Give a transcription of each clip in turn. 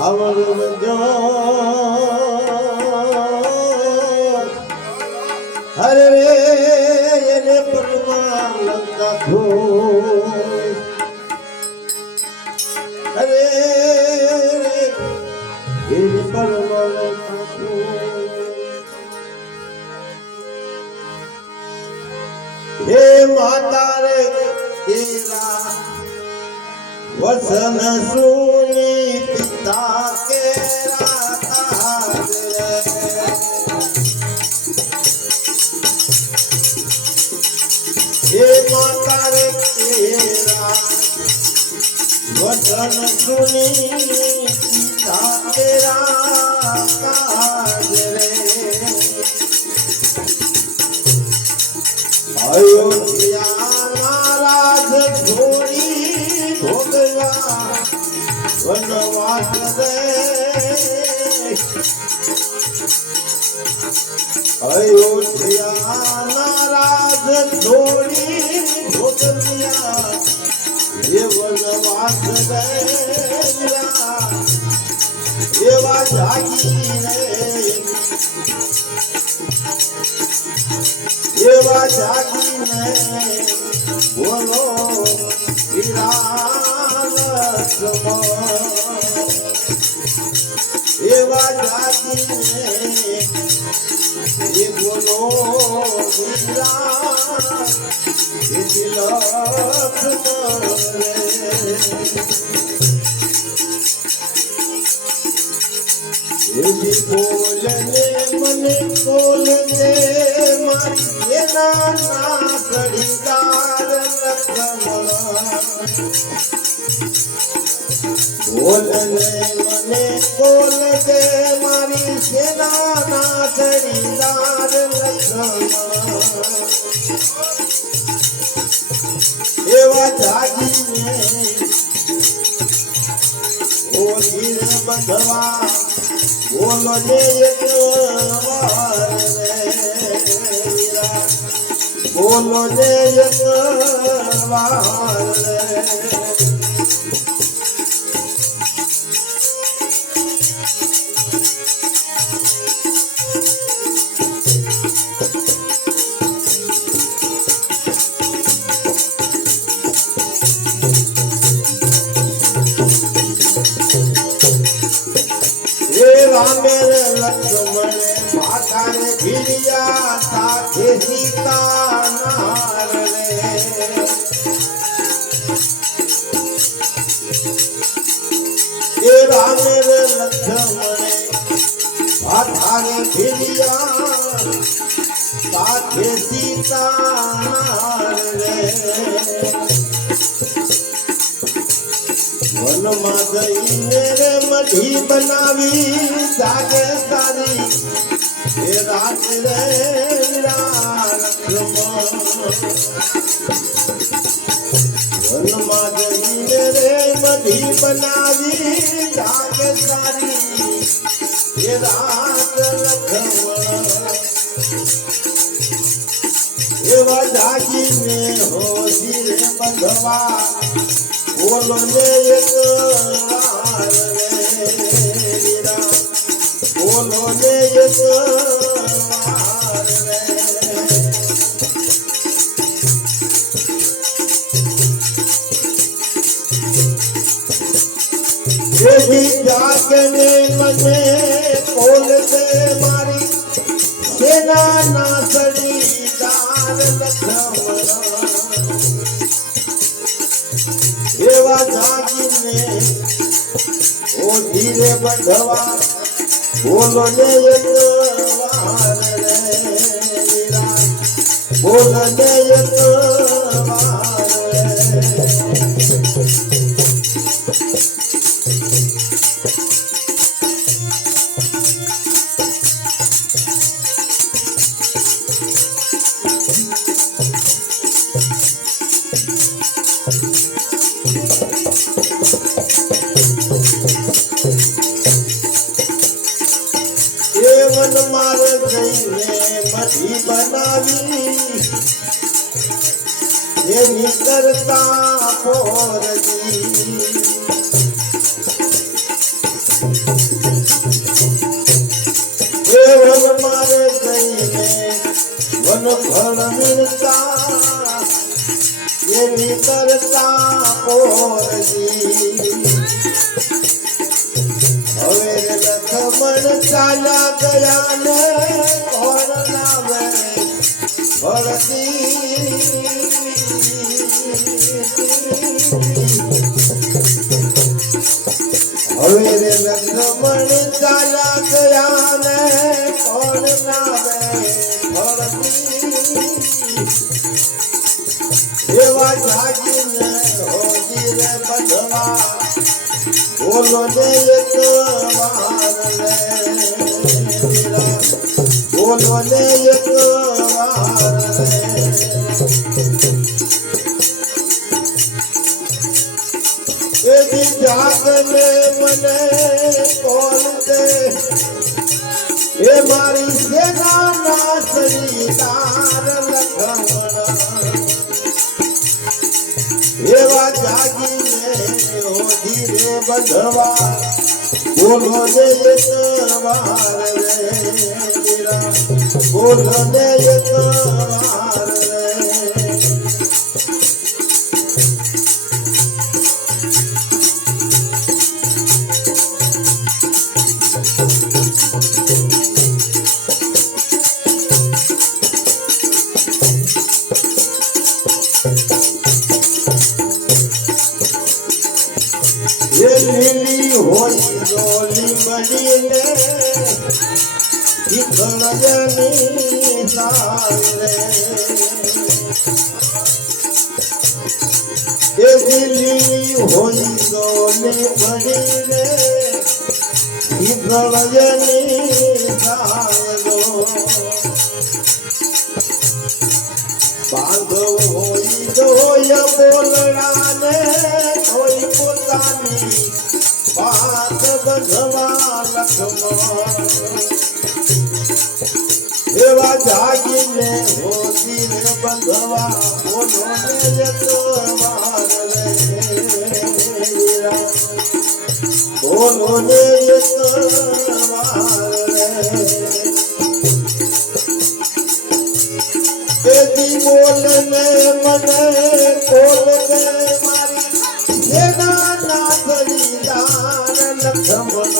આવડજો હરે એને પરમાનંદા ધો હરે એને પરમાનંદા ધો હે માતા રે તેરા વસન સુની પિતા કેરા તારે હે માતા રે તેરા વસન સુની પિતા કેરા તારે અયોધ્યા નારાજ છોડી ભોગવા વનવાસ રે અયોધ્યા નારાજ છોડી ભોગવ્યા એ વનવાસ રે એવા જાગી રે એવા જાગીને બોલો વિરાલ એવા જાગીને એ બોલો વિરાલ એવી બોલને મને બોલને એના ના ઘડીદાર બોલને મને બોલ દે મારી સેના ના ઘડીદાર એવા જાગીને ઓલી બંધવા બોલો ને એક વાર રે બોલો ને એક વાર રે રામે લક્ષ્મણ માતા રે ભીડિયા સાથે સીતા નાર રે એ રામે લક્ષ્મણ માતા રે ભીડિયા સાથે સીતા નાર રે વનમાં જઈને રે મઢી બનાવી જાગે સારી એ રાત રે વનમાં જઈને રે મઢી બનાવી જાગે સારી એ રાત લખમણ એવા જાગીને હોજી રે બંધવા બોલો ને એક વાર રે વીરા બોલો ને એક વાર રે એવી જાગને મને બોલ દે મારી સેના ના સડીદાર લખમણ એવા જાગીને ઓ ધીરે બંધવા બોલો ને એક વાર રે વીરા બોલો ને એક વાર રે मन मार जईने मधी बनावी ये निकरता पोरजी વન મારે જઈને વન ફળ મિલતા એની કરતા પોરજી હવે લખમણ ચાલ્યા ગયા ને કોણ નામે ભરતી હવે રે લખમણ ચાલ્યા ગયા ને કોણ નામે ભરતી એવા જાગીને હોજી રે બધવા બોલો ને એક વાર રે બોલો ને એક વાર રે એની જાગને મને કોલ દે એ મારી સેનાના સરીદાર લખમણ એવા જાગીને ધીરે બધવા બોલો ને એક વાર રે બોલો ને એક વાર રે લીલી હોય ડોલી બનીને શીખણજની સારે એ લીલી હોય ડોલી બનીને શીખણજની સારો બાંધો હોય જોય બોલડાને કોઈ પોતાની વાત બંધવા લખમણ એવા જાગીને હોતી રે બંધવા બોલો ને એક વાર રે બોલો ને એક વાર રે એથી બોલને મને બોલ દે મારી સેનાના ખરીદાર લખમણ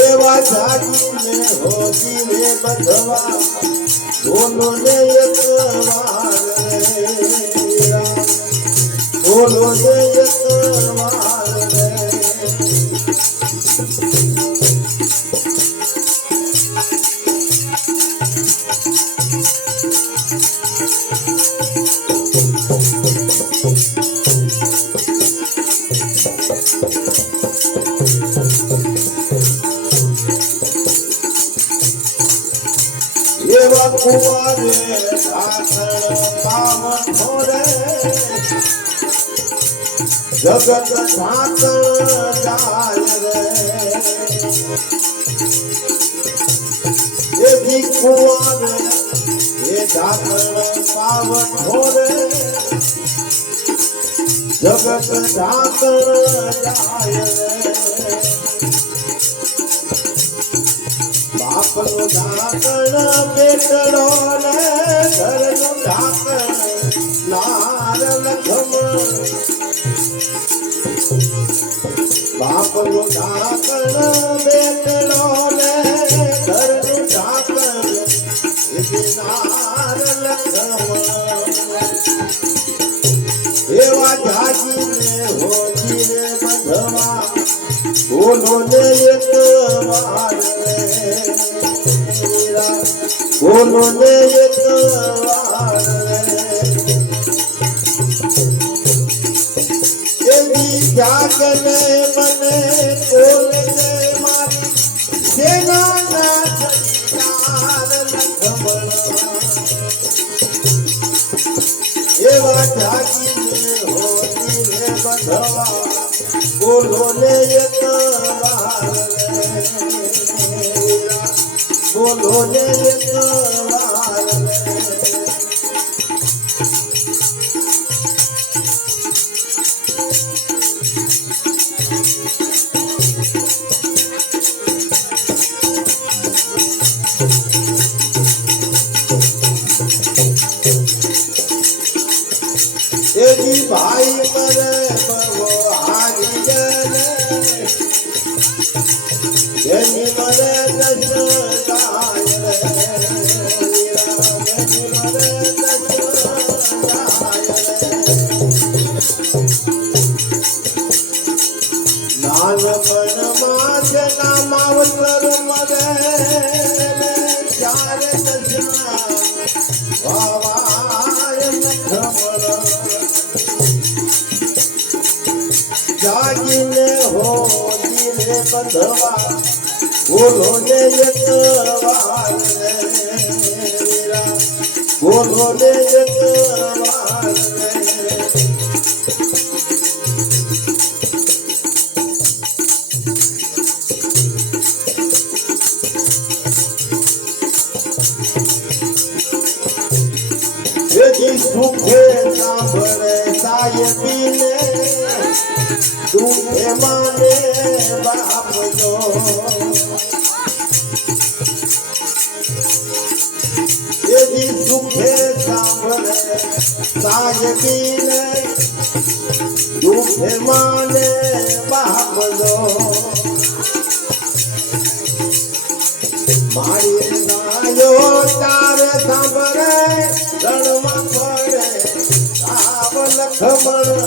એવા જાગીને હોતી રે બધવા બોલો ને એક વાર રે બોલો ને એક વાર રે એવા કુંવરે ઢાકણ પાવન છોડે જગત ઢાકણ જાય રે એથી કુંવરે એ ઢાકણ પાવન છોડે જગત ઢાકણ જાય રે બાપનું ઢાકણ બેટડો ને ઘરનું ઢાકણ નાર લખમણ બાપનું ઢાકણ બેટડો ને ઘરનું ઢાકણ નાર લખમણ એવા જાગીને હોજીને બંધવા બોલો ને એક વાર રે બોલો ને એક વાર રે એવી જાગને મને બોલ દે મારી સેનાના ખરીદાર લખમણ એવા જાગીને હોતી રે બંધવા બોલો ને એક વાર રે બોલો ને એક વાર રે એજી ભાઈ મરે બહુ હારી જને એની મરે દર્શન જાય રે એની મરે દર્શન જાય નાનપણમાં જેના માવતર મરે ત્યારે દર્શન વાવાય નખમણ જાગીને હોદીને બંધવા બોલો ને એક વાર રે વીરા બોલો ને એક વાર રે એજી સુખે સાંભળે સાહેબીને દુઃખે માને બાપ જો એજી સુખે સાંભળે સાહેબીને દુઃખે માને બાપ જો મારી ગાયો તારે સાંભળે રણમાં પડે સાવ લખમણ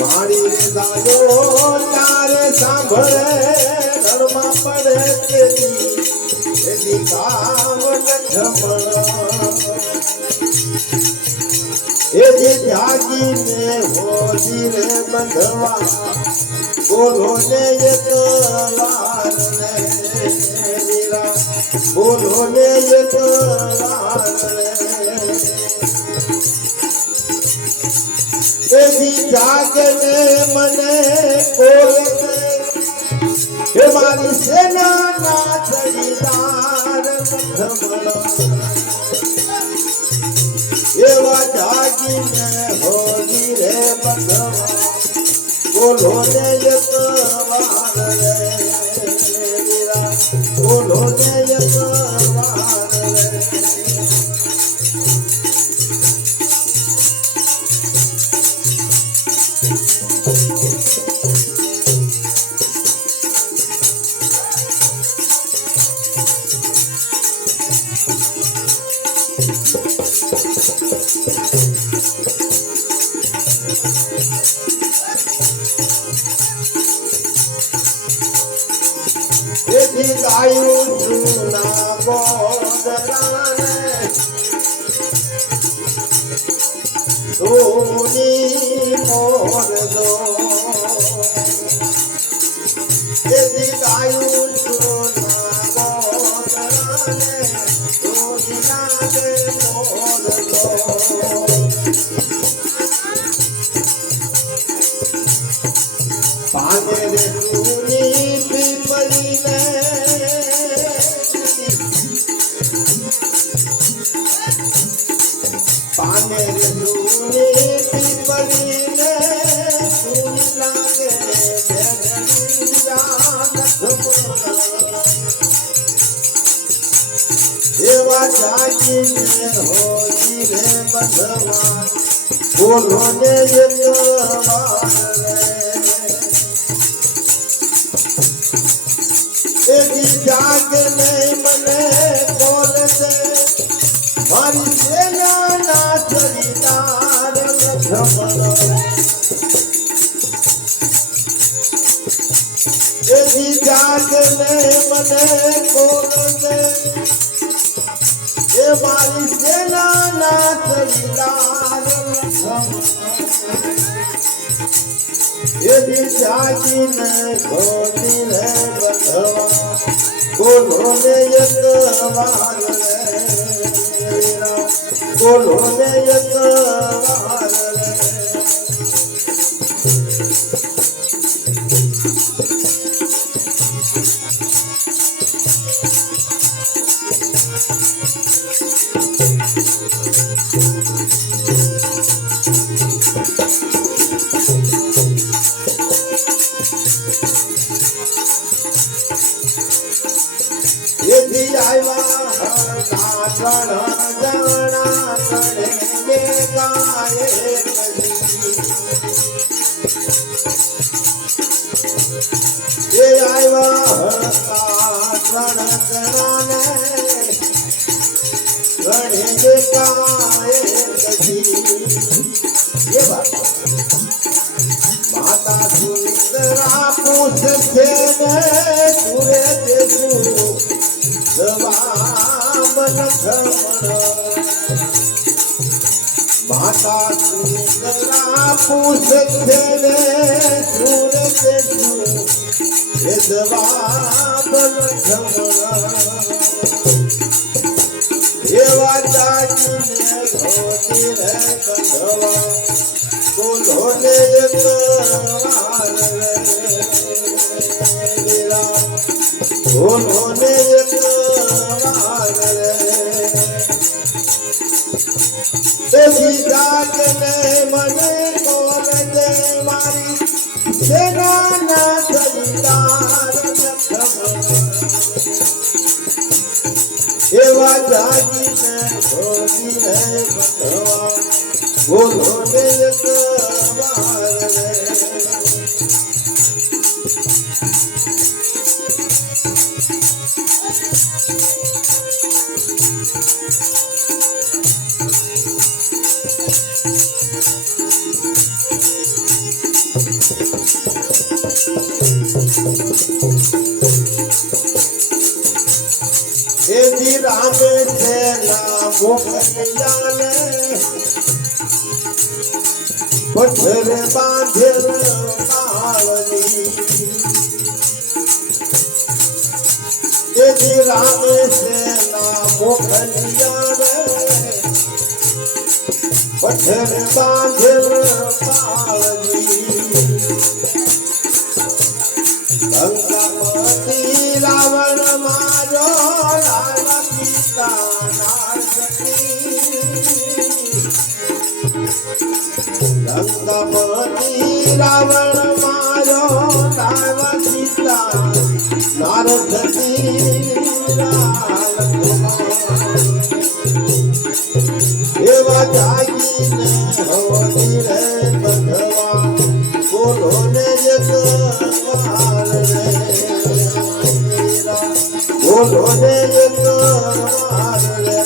મારી ગાયો તારે સાંભળે રણમાં પડે તેની કામ લખમણ એજી ત્યાગીને હોદીને બંધવા બોલો ને એક વાર રે વીરા બોલો ને એક વાર રે એજી જાગને મને બોલે હે મારી સેનાના ચડીદાર લખમણ એવા જાગીને હોદી રે બંધવા બોલો ને એક વાર રે વીરા બોલો ને એક વાર રે એથી ગાયું જૂના ગોદરાને સોની મોરદો એથી ગાયું જૂના ગોદરાને સોની લાગે મોરદો પાને રે સુની પીપળીને પાને રે સુની પીપળીને સુની લાગે એવા જાગીને હોદી રે બંધવા બોલો ને એક વાર રે એજી જાગને મને બોલે છે મારી સેનાના ચડીદાર લખમણ એજી જાગને મને બોલે છે એ મારી સેનાના ચડીદાર લખમણ એજી જાગીને હોદી રે બંધવા બોલો ને એક વાર રે વીરા બોલો ને એક વાર રે આવ્યા ત્રણ જણા ત્રણે ગાય એ આવ્યા ત્રણ જણાને ત્રણે ગાય એ વાત માતા સુંદરા પૂછશે ને સુરે દેશું જવાબ લખમણ માતા સુંદરા પૂછશે ને સુરે દેશું એ જવાબ લખમણ એવા જાગીને ધોતી રે કંધવા બોલોને એક વાર રે બોલોને એક વાર રે દેવી જાગને મને કોલ દે મારી સેનાના જયકાર એવા જાગીને ધોતીને કંધવા બોલોને એક વાર રે એથી રામે સેના મોકલ્યાને પથ્થરે બાંધેલ પાવની એથી રામે સેના મોકલ્યાને પથ્થરે બાંધેલ પાવની લંકાપતિ રાવણ મારો લાલા સીતા લંકાપતિ રાવણ મારો લાલા સીતા નારદતી એવા જાગીને હોતી રે બંધવા બોલો ને એક વાર રે બોલો ને એક વાર રે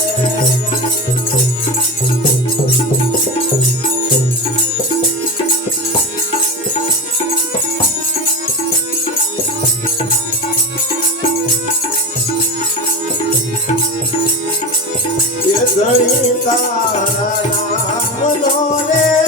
એ ગણિતા નામ નો રે